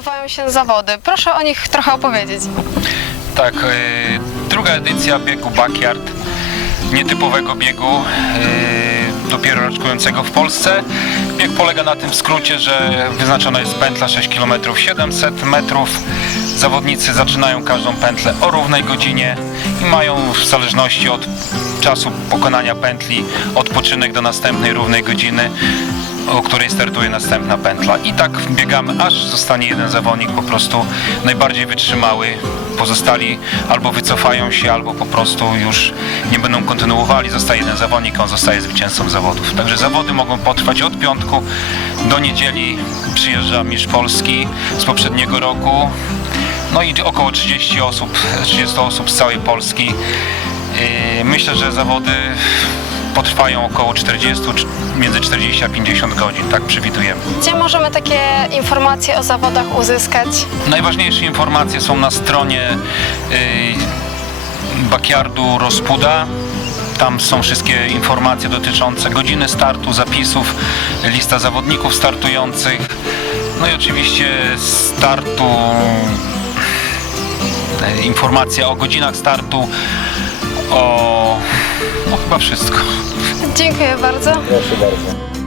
odbywają się zawody. Proszę o nich trochę opowiedzieć. Tak, y, druga edycja biegu Backyard, nietypowego biegu, y, dopiero raczkującego w Polsce. Bieg polega na tym w skrócie, że wyznaczona jest pętla 6 km 700 metrów. Zawodnicy zaczynają każdą pętlę o równej godzinie i mają w zależności od czasu pokonania pętli odpoczynek do następnej równej godziny o której startuje następna pętla. I tak biegamy, aż zostanie jeden zawodnik po prostu najbardziej wytrzymały. Pozostali albo wycofają się, albo po prostu już nie będą kontynuowali. Zostaje jeden zawodnik, on zostaje zwycięzcą zawodów. Także zawody mogą potrwać od piątku do niedzieli. Przyjeżdża mistrz Polski z poprzedniego roku. No i około 30 osób, 30 osób z całej Polski. Yy, Myślę, że zawody potrwają około 40, czy- między 40 a 50 godzin, tak przewidujemy. Gdzie możemy takie informacje o zawodach uzyskać? Najważniejsze informacje są na stronie yy, Backyardu Rozpuda. Tam są wszystkie informacje dotyczące godziny startu, zapisów, lista zawodników startujących. No i oczywiście startu, e, informacja o godzinach startu, o... no chyba wszystko. Dziękuję bardzo. Proszę bardzo.